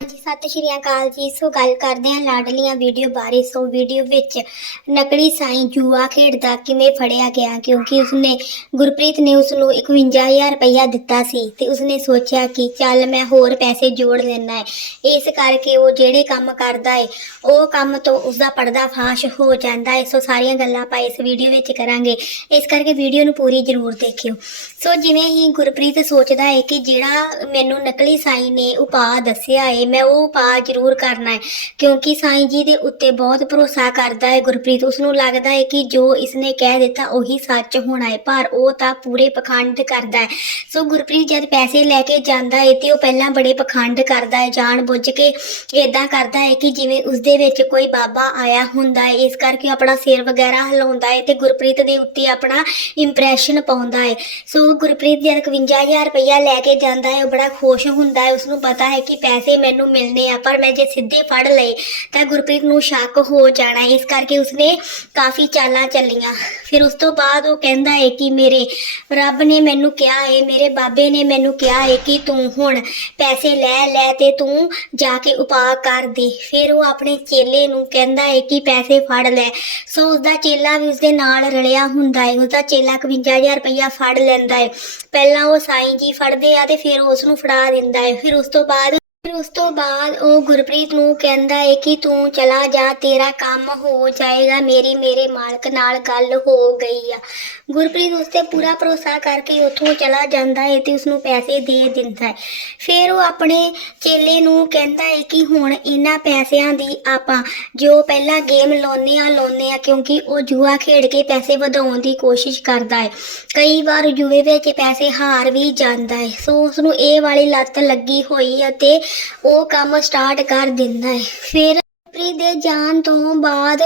ਜੀ, ਸਤਿ ਸ਼੍ਰੀ ਅਕਾਲ ਜੀ। ਸੋ ਗੱਲ ਕਰਦੇ ਹਾਂ ਲਾਡਲੀਆਂ ਵੀਡੀਓ ਬਾਰੇ। ਸੋ ਵੀਡੀਓ ਵਿੱਚ ਨਕਲੀ ਸਾਈਂ ਜੂਆ ਖੇਡਦਾ ਕਿਵੇਂ ਫੜਿਆ ਗਿਆ, ਕਿਉਂਕਿ ਉਸਨੇ ਗੁਰਪ੍ਰੀਤ ਨੇ ਉਸ ਨੂੰ 51000 ਰੁਪਇਆ ਦਿੱਤਾ ਸੀ ਤੇ ਉਸਨੇ ਸੋਚਿਆ ਕਿ ਚੱਲ ਮੈਂ ਹੋਰ ਪੈਸੇ ਜੋੜ ਲੈਣਾ ਹੈ ਇਸ ਕਰਕੇ ਉਹ ਜਿਹੜੇ ਕੰਮ ਕਰਦਾ ਹੈ ਉਹ ਕੰਮ ਤੋਂ ਉਸਦਾ ਪਰਦਾ ਫਾਸ਼ ਹੋ ਜਾਂਦਾ ਹੈ ਸੋ ਸਾਰੀਆਂ ਗੱਲਾਂ ਆਪਾਂ ਇਸ ਵੀਡੀਓ ਵਿੱਚ ਕਰਾਂਗੇ। ਇਸ ਕਰਕੇ ਵੀਡੀਓ ਨੂੰ ਪੂਰੀ ਜ਼ਰੂਰ ਦੇਖਿਓ। ਸੋ ਜਿਵੇਂ ਹੀ ਗੁਰਪ੍ਰੀਤ ਸੋਚਦਾ ਹੈ ਕਿ ਜਿਹੜਾ ਮੈਨੂੰ ਨਕਲੀ ਸਾਈਂ ਨੇ ਉਪਾਅ ਦੱਸਿਆ ਹੈ ਮੈਂ ਉਹ ਉਪਾਅ ਜ਼ਰੂਰ ਕਰਨਾ ਹੈ। ਕਿਉਂਕਿ ਸਾਈਂ ਜੀ ਦੇ ਉੱਤੇ ਬਹੁਤ ਭਰੋਸਾ ਕਰਦਾ ਹੈ ਗੁਰਪ੍ਰੀਤ। ਉਸ ਨੂੰ ਲੱਗਦਾ ਹੈ ਕਿ ਜੋ ਇਸਨੇ ਕਹਿ ਦਿੱਤਾ ਉਹੀ ਸੱਚ ਹੋਣਾ ਹੈ, ਪਰ ਉਹ ਤਾਂ ਪੂਰੇ ਪਖੰਡ ਕਰਦਾ ਹੈ। ਸੋ ਗੁਰਪ੍ਰੀਤ ਜਦ ਪੈਸੇ ਲੈ ਕੇ ਜਾਂਦਾ ਹੈ ਤੇ ਉਹ ਪਹਿਲਾਂ ਬੜੇ ਪਖੰਡ ਕਰਦਾ ਹੈ, ਜਾਣ ਬੁੱਝ ਕੇ ਇਦਾਂ ਕਰਦਾ ਹੈ ਕਿ ਜਿਵੇਂ ਉਸਦੇ ਵਿੱਚ ਕੋਈ ਬਾਬਾ ਆਇਆ ਹੁੰਦਾ ਹੈ, ਇਸ ਕਰਕੇ ਉਹ ਆਪਣਾ ਸਿਰ ਵਗੈਰਾ ਹਿਲਾਉਂਦਾ ਹੈ ਤੇ ਗੁਰਪ੍ਰੀਤ ਦੇ ਉੱਤੇ ਆਪਣਾ ਇੰਪ੍ਰੈਸ਼ਨ ਪਾਉਂਦਾ ਹੈ। ਸੋ ਗੁਰਪ੍ਰੀਤ ਜਦ 51000 ਰੁਪਇਆ ਲੈ ਕੇ ਜਾਂਦਾ ਹੈ, ਉਹ ਬੜਾ ਖੁਸ਼ ਹੁੰਦਾ ਹੈ। ਉਸ ਨੂੰ ਪਤਾ ਹੈ ਕਿ ਪੈਸੇ ਮੈਨੂੰ ਮਿਲਨੇ ਆ, ਪਰ ਮੈਂ ਜੇ ਸਿੱਧੇ ਫੜ ਲਏ ਤਾਂ ਗੁਰਪ੍ਰੀਤ ਨੂੰ ਸ਼ੱਕ ਹੋ ਜਾਣਾ। ਇਸ ਕਰਕੇ ਉਸਨੇ ਕਾਫੀ ਚਾਲਾਂ ਚੱਲੀਆਂ। ਫਿਰ ਉਸ ਤੋਂ ਬਾਅਦ ਉਹ ਕਹਿੰਦਾ ਹੈ ਕਿ ਮੇਰੇ, ਰੱਬ ਨੇ ਮੈਨੂੰ ਕਿਹਾ ਹੈ ਮੇਰੇ ਬਾਬੇ ਨੇ ਮੈਨੂੰ ਕਿਹਾ ਹੈ ਕਿ ਤੂੰ ਹੁਣ ਪੈਸੇ ਲੈ ਲੈ ਤੇ ਤੂੰ ਜਾ ਕੇ ਉਪਾਅ ਕਰ ਦੇ। ਫਿਰ ਉਹ ਆਪਣੇ ਚੇਲੇ ਨੂੰ ਕਹਿੰਦਾ ਹੈ ਕਿ ਪੈਸੇ ਫੜ ਲੈ। ਸੋ ਉਸਦਾ ਚੇਲਾ ਵੀ ਉਸਦੇ ਨਾਲ ਰਲਿਆ ਹੁੰਦਾ ਹੈ ਉਸਦਾ ਚੇਲਾ 51000 ਰੁਪਇਆ ਫੜ ਲੈਂਦਾ ਹੈ ਪਹਿਲਾਂ ਉਹ ਸਾਈਂ ਜੀ ਫੜਦੇ ਆ ਤੇ ਫਿਰ ਉਸ ਨੂੰ ਫੜਾ ਦਿੰਦਾ ਹੈ ਫਿਰ ਉਸ ਤੋਂ ਬਾਅਦ ਫਿਰ ਉਸ ਤੋਂ ਬਾਅਦ ਉਹ ਗੁਰਪ੍ਰੀਤ ਨੂੰ ਕਹਿੰਦਾ ਹੈ ਕਿ ਤੂੰ ਚਲਾ ਜਾ, ਤੇਰਾ ਕੰਮ ਹੋ ਜਾਏਗਾ, ਮੇਰੀ ਮੇਰੇ ਮਾਲਕ ਨਾਲ ਗੱਲ ਹੋ ਗਈ ਆ। ਗੁਰਪ੍ਰੀਤ ਉਸ ਤੇ ਪੂਰਾ ਭਰੋਸਾ ਕਰਕੇ ਉੱਥੋਂ ਚਲਾ ਜਾਂਦਾ ਹੈ ਤੇ ਉਸ ਨੂੰ ਪੈਸੇ ਦੇ ਦਿੰਦਾ ਹੈ ਫਿਰ ਉਹ ਆਪਣੇ ਚੇਲੇ ਨੂੰ ਕਹਿੰਦਾ ਹੈ ਕਿ ਹੁਣ ਇਹਨਾਂ ਪੈਸਿਆਂ ਦੀ ਆਪਾਂ ਜੋ ਪਹਿਲਾਂ ਗੇਮ ਲਾਉਂਦੇ ਆ ਲਾਉਂਦੇ ਆ ਕਿਉਂਕਿ ਉਹ ਜੂਆ ਖੇਡ ਕੇ ਪੈਸੇ ਵਧਾਉਣ ਦੀ ਕੋਸ਼ਿਸ਼ ਕਰਦਾ ਹੈ ਕਈ ਵਾਰ ਜੂਏ ਵਿੱਚ ਪੈਸੇ ਹਾਰ ਵੀ ਜਾਂਦਾ ਹੈ ਸੋ ਉਸ ਨੂੰ ਇਹ ਵਾਲੀ ਲੱਤ ਲੱਗੀ ਹੋਈ ਅਤੇ ਉਹ ਕੰਮ ਸਟਾਰਟ ਕਰ ਦਿੰਦਾ ਹੈ। ਫਿਰ ਪ੍ਰੀ ਦੇ ਜਾਣ ਤੋਂ ਬਾਅਦ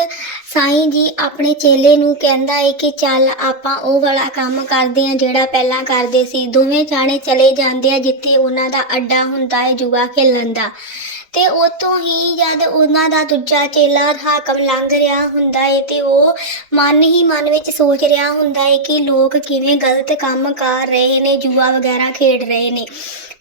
ਸਾਈਂ ਜੀ ਆਪਣੇ ਚੇਲੇ ਨੂੰ ਕਹਿੰਦਾ ਹੈ ਕਿ ਚੱਲ ਆਪਾਂ ਉਹ ਵਾਲਾ ਕੰਮ ਕਰਦੇ ਆ ਜਿਹੜਾ ਪਹਿਲਾਂ ਕਰਦੇ ਸੀ। ਦੋਵੇਂ ਜਾਣੇ ਚਲੇ ਜਾਂਦੇ ਆ ਜਿੱਥੇ ਉਹਨਾਂ ਦਾ ਅੱਡਾ ਹੁੰਦਾ ਹੈ ਜੂਆ ਖੇਲਣ ਦਾ। ਤੇ ਉਤੋਂ ਹੀ ਜਦ ਉਹਨਾਂ ਦਾ ਦੂਜਾ ਚੇਲਾ ਹਾਕਮ ਲੰਘ ਰਿਹਾ ਹੁੰਦਾ ਹੈ ਤੇ ਉਹ ਮਨ ਹੀ ਮਨ ਵਿੱਚ ਸੋਚ ਰਿਹਾ ਹੁੰਦਾ ਹੈ ਕਿ ਲੋਕ ਕਿਵੇਂ ਗਲਤ ਕੰਮ ਕਰ ਰਹੇ ਨੇ, ਜੂਆ ਵਗੈਰਾ ਖੇਡ ਰਹੇ ਨੇ।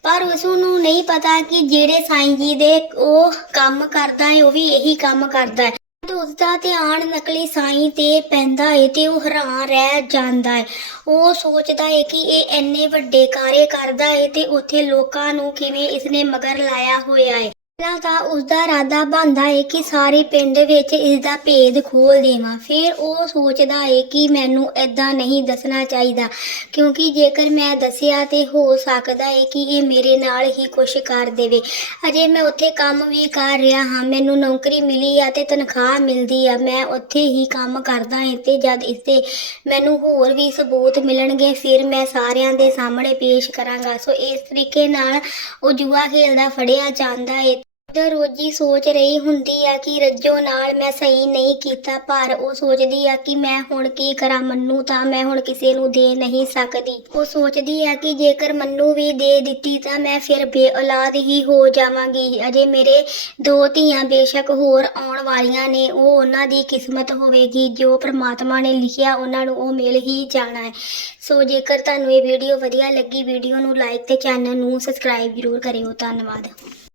ਪਰ ਉਸ ਨੂੰ ਨਹੀਂ ਪਤਾ ਕਿ ਜਿਹੜੇ ਸਾਈਂ ਜੀ ਦੇ ਉਹ ਕੰਮ ਕਰਦਾ ਹੈ, ਉਹ ਵੀ ਇਹੀ ਕੰਮ ਕਰਦਾ ਹੈ। ਤੇ ਉਸ ਦਾ ਧਿਆਨ ਨਕਲੀ ਸਾਈਂ ਤੇ ਪੈਂਦਾ ਹੈ ਤੇ ਉਹ ਹੈਰਾਨ ਰਹਿ ਜਾਂਦਾ ਹੈ। ਉਹ ਸੋਚਦਾ ਹੈ ਕਿ ਇਹ ਇੰਨੇ ਵੱਡੇ ਕਾਰੇ ਕਰਦਾ ਹੈ ਤੇ ਉੱਥੇ ਲੋਕਾਂ ਨੂੰ ਕਿਵੇਂ ਇਸਨੇ ਮਗਰ ਲਾਇਆ ਹੋਇਆ ਹੈ। ਪਹਿਲਾਂ ਤਾਂ ਉਸਦਾ ਇਰਾਦਾ ਬਣਦਾ ਏ ਕਿ ਸਾਰੇ ਪਿੰਡ ਵਿੱਚ ਇਸਦਾ ਭੇਦ ਖੋਲ ਦੇਵਾਂ। ਫਿਰ ਉਹ ਸੋਚਦਾ ਏ ਕਿ ਮੈਨੂੰ ਐਦਾਂ ਨਹੀਂ ਦੱਸਣਾ ਚਾਹੀਦਾ, ਕਿਉਂਕਿ ਜੇਕਰ ਮੈਂ ਦੱਸਿਆ ਤੇ ਹੋ ਸਕਦਾ ਹੈ ਕਿ ਇਹ ਮੇਰੇ ਨਾਲ ਹੀ ਕੁਝ ਕਰ ਦੇਵੇ। ਅਜੇ ਮੈਂ ਉੱਥੇ ਕੰਮ ਵੀ ਕਰ ਰਿਹਾ ਹਾਂ, ਮੈਨੂੰ ਨੌਕਰੀ ਮਿਲੀ ਆ ਤੇ ਤਨਖਾਹ ਮਿਲਦੀ ਆ। ਮੈਂ ਉੱਥੇ ਹੀ ਕੰਮ ਕਰਦਾ ਏ ਤੇ ਜਦ ਇਸਦੇ ਮੈਨੂੰ ਹੋਰ ਵੀ ਸਬੂਤ ਮਿਲਣਗੇ, ਫਿਰ ਮੈਂ ਸਾਰਿਆਂ ਦੇ ਸਾਹਮਣੇ ਪੇਸ਼ ਕਰਾਂਗਾ। ਸੋ ਇਸ ਤਰੀਕੇ ਨਾਲ ਉਹ ਜੂਆ ਖੇਲਦਾ ਫੜਿਆ ਜਾਂਦਾ ਏ। ਰੋਜੀ ਸੋਚ ਰਹੀ ਹੁੰਦੀ ਆ ਕਿ ਰੱਜੋ ਨਾਲ ਮੈਂ ਸਹੀ ਨਹੀਂ ਕੀਤਾ, ਪਰ ਉਹ ਸੋਚਦੀ ਆ ਕਿ ਮੈਂ ਹੁਣ ਕੀ ਕਰਾਂ, ਮੰਨੂ ਤਾਂ ਮੈਂ ਹੁਣ ਕਿਸੇ ਨੂੰ ਦੇ ਨਹੀਂ ਸਕਦੀ। ਉਹ ਸੋਚਦੀ ਆ ਕਿ ਜੇਕਰ ਮੰਨੂ ਵੀ ਦੇ ਦਿੱਤੀ ਤਾਂ ਮੈਂ ਫਿਰ ਬੇਔਲਾਦ ਹੀ ਹੋ ਜਾਵਾਂਗੀ। ਅਜੇ ਮੇਰੇ ਦੋ ਧੀਆਂ ਬੇਸ਼ੱਕ ਹੋਰ ਆਉਣ ਵਾਲੀਆਂ ਨੇ, ਉਹ ਉਹਨਾਂ ਦੀ ਕਿਸਮਤ ਹੋਵੇਗੀ। ਜੋ ਪ੍ਰਮਾਤਮਾ ਨੇ ਲਿਖਿਆ, ਉਹਨਾਂ ਨੂੰ ਉਹ ਮਿਲ ਹੀ ਜਾਣਾ ਹੈ। ਸੋ ਜੇਕਰ ਤੁਹਾਨੂੰ ਇਹ ਵੀਡੀਓ ਵਧੀਆ ਲੱਗੀ, ਵੀਡੀਓ ਨੂੰ ਲਾਈਕ ਤੇ ਚੈਨਲ ਨੂੰ ਸਬਸਕ੍ਰਾਈਬ ਜ਼ਰੂਰ ਕਰਿਓ। ਧੰਨਵਾਦ।